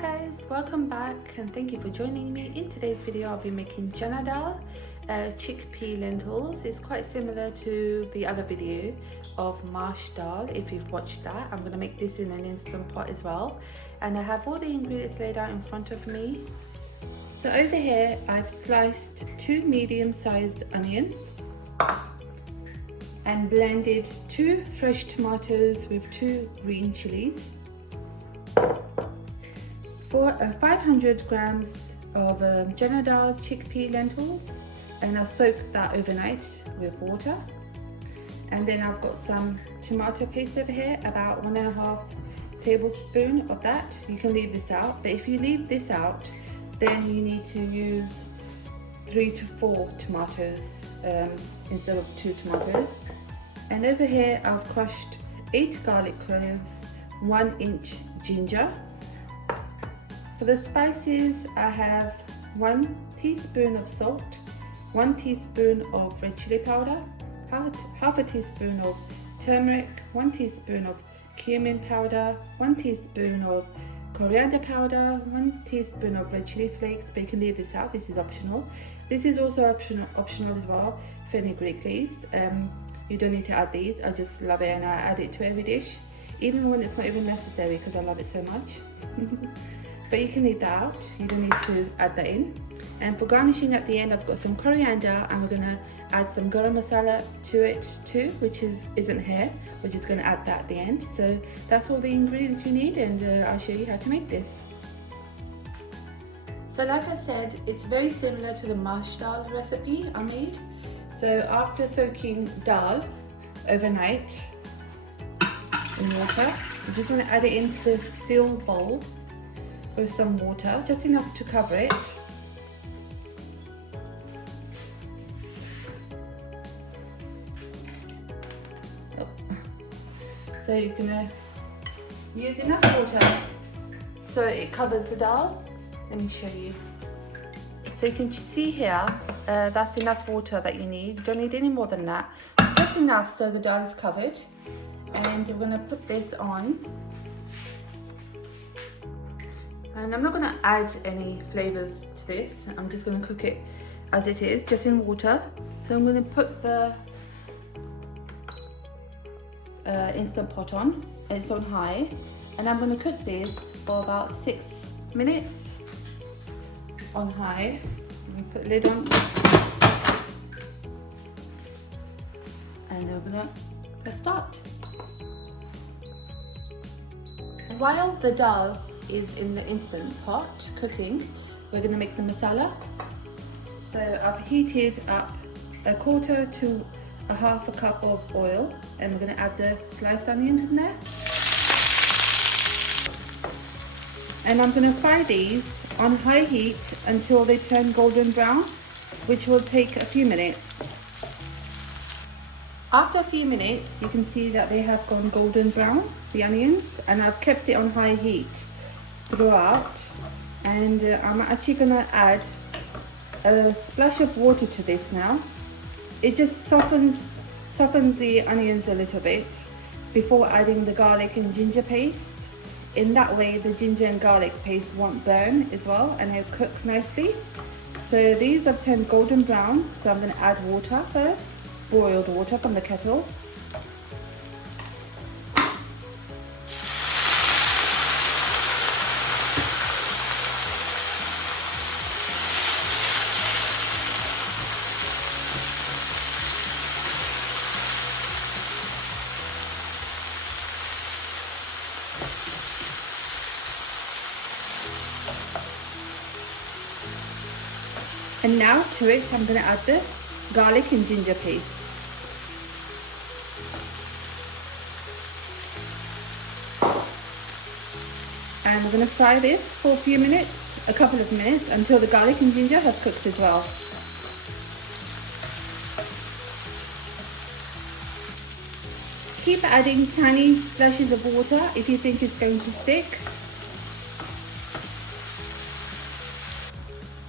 guys, welcome back and thank you for joining me. In today's video I'll be making Channa Dal chickpea lentils. It's quite similar to the other video of mash dal. If you've watched that, I'm going to make this in an instant pot as well, and I have all the ingredients laid out in front of me. So over here I've sliced 2 medium-sized onions and blended 2 fresh tomatoes with 2 green chillies. For 500 grams of Channa Dal chickpea lentils, and I'll soak that overnight with water. And then I've got some tomato paste over here, about 1.5 tablespoons of that. You can leave this out, but if you leave this out, then you need to use 3 to 4 tomatoes instead of 2 tomatoes. And over here I've crushed 8 garlic cloves, 1 inch ginger. For the spices, I have 1 teaspoon of salt, 1 teaspoon of red chili powder, half a teaspoon of turmeric, 1 teaspoon of cumin powder, 1 teaspoon of coriander powder, 1 teaspoon of red chili flakes, but you can leave this out, this is optional. This is also optional as well, fenugreek leaves. You don't need to add these, I just love it and I add it to every dish, even when it's not even necessary because I love it so much. But you can leave that out, you don't need to add that in. And for garnishing at the end, I've got some coriander and we're gonna add some garam masala to it too, which isn't here. We're just gonna add that at the end. So that's all the ingredients you need, and I'll show you how to make this. So like I said, it's very similar to the mash dal recipe I made. So after soaking dal overnight in water, you just wanna add it into the steel bowl with some water, just enough to cover it. So you're gonna use enough water so it covers the dal. Let me show you. So you can see here, that's enough water that you need. You don't need any more than that. Just enough so the dal is covered. And we're gonna put this on. And I'm not going to add any flavors to this, I'm just going to cook it as it is, just in water. So I'm going to put the instant pot on, it's on high, and I'm going to cook this for about 6 minutes on high. I'm going to put the lid on, and then we're going to start. While the dal is in the instant pot cooking, we're going to make the masala. So I've heated up 1/4 to 1/2 cup of oil, and we're going to add the sliced onions in there. And I'm going to fry these on high heat until they turn golden brown, which will take a few minutes. After a few minutes, you can see that they have gone golden brown, the onions, and I've kept it on high heat throughout. And I'm actually going to add a splash of water to this now. It just softens the onions a little bit before adding the garlic and ginger paste. In that way the ginger and garlic paste won't burn as well, and they'll cook nicely. So these have turned golden brown, so I'm going to add water first, boiled water from the kettle. And now to it, I'm going to add the garlic and ginger paste. And we're going to fry this for a few minutes, a couple of minutes, until the garlic and ginger have cooked as well. Keep adding tiny splashes of water if you think it's going to stick.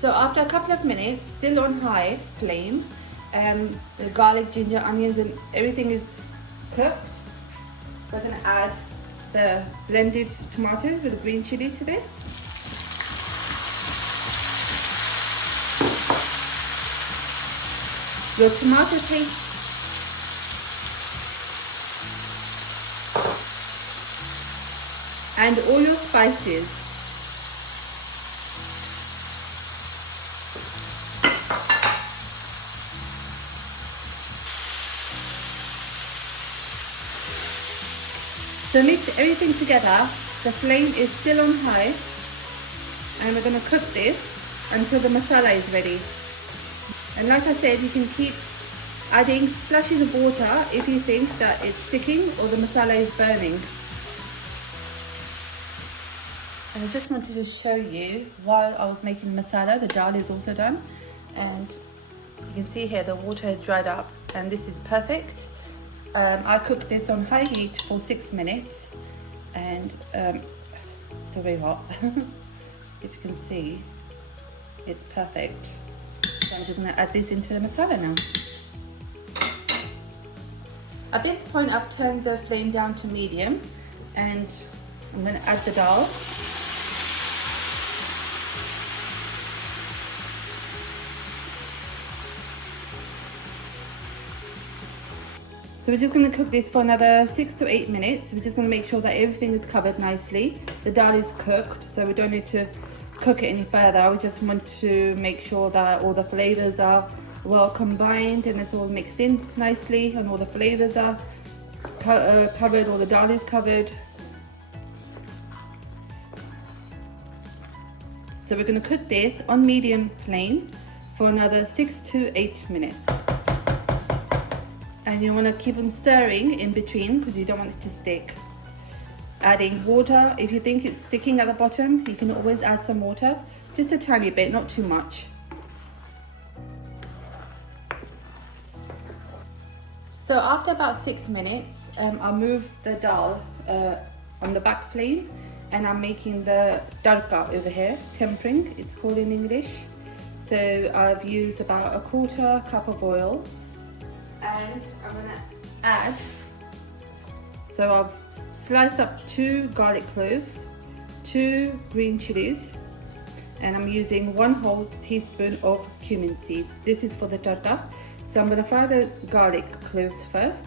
So after a couple of minutes, still on high flame, the garlic, ginger, onions and everything is cooked. We're going to add the blended tomatoes with the green chili to this. your tomato paste, and all your spices. So mix everything together. The flame is still on high, and we're going to cook this until the masala is ready. And like I said, you can keep adding splashes of water if you think that it's sticking or the masala is burning. And I just wanted to show you, while I was making the masala, the dal is also done, and you can see here the water has dried up, and this is perfect. I cooked this on high heat for 6 minutes, and still very hot. If you can see, it's perfect. So I'm just going to add this into the masala now. At this point, I've turned the flame down to medium, and I'm going to add the dal. So we're just going to cook this for another 6 to 8 minutes. We're just going to make sure that everything is covered nicely. The dal is cooked, so we don't need to cook it any further. We just want to make sure that all the flavors are well combined and it's all mixed in nicely, and all the flavors are covered, all the dal is covered. So we're going to cook this on medium flame for another 6 to 8 minutes. And you want to keep on stirring in between because you don't want it to stick. Adding water. If you think it's sticking at the bottom, you can always add some water. Just a tiny bit, not too much. So after about 6 minutes, I'll move the dal on the back flame, and I'm making the Tarka over here, tempering, it's called in English. So I've used about a 1/4 cup of oil. And I'm going to add, so I've sliced up 2 garlic cloves, 2 green chillies, and I'm using 1 whole teaspoon of cumin seeds. This is for the tarka. So I'm going to fry the garlic cloves first.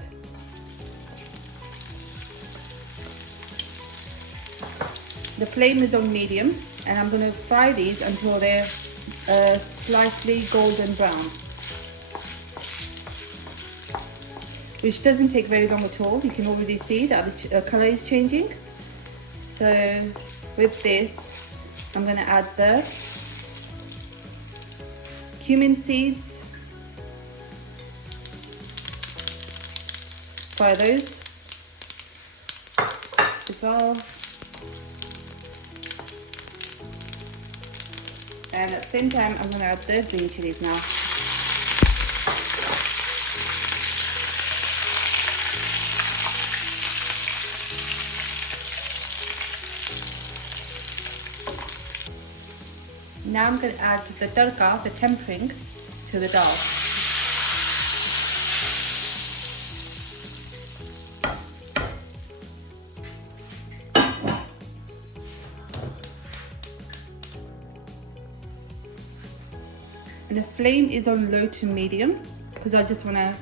The flame is on medium, and I'm going to fry these until they're slightly golden brown, which doesn't take very long at all. You can already see that the colour is changing. So with this, I'm going to add the cumin seeds. Fry those as well. And at the same time, I'm going to add the green chillies now. Now I'm going to add the tarka, the tempering, to the dal. And the flame is on low to medium because I just want to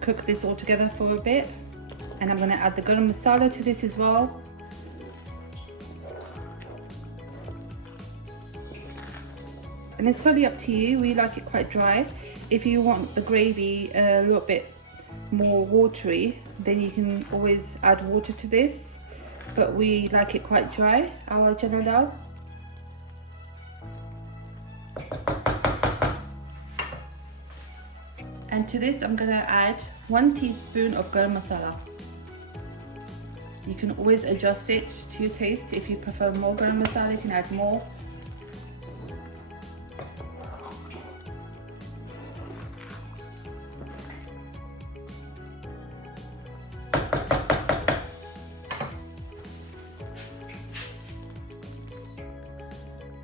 cook this all together for a bit. And I'm going to add the garam masala to this as well. And it's totally up to you. We like it quite dry. If you want the gravy a little bit more watery, then you can always add water to this. But we like it quite dry, our Channa Dal. And to this, I'm going to add 1 teaspoon of garam masala. You can always adjust it to your taste. If you prefer more garam masala, you can add more.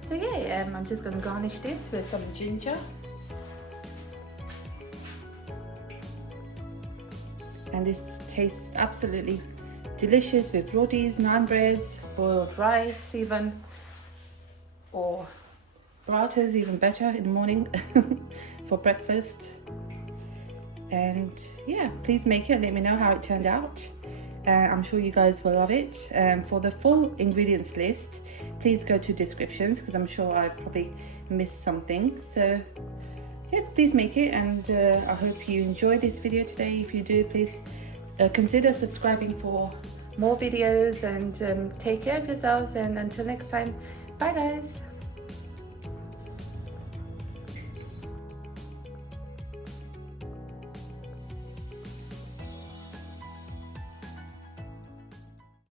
So yeah, I'm just going to garnish this with some ginger. And this tastes absolutely delicious with rotis, naan breads, boiled rice even, or parathas, even better in the morning for breakfast. And yeah, please make it and let me know how it turned out. I'm sure you guys will love it. For the full ingredients list, please go to descriptions, because I'm sure I probably missed something. So yes, please make it, and I hope you enjoy this video today. If you do, please consider subscribing for more videos, and take care of yourselves, and until next time, bye guys.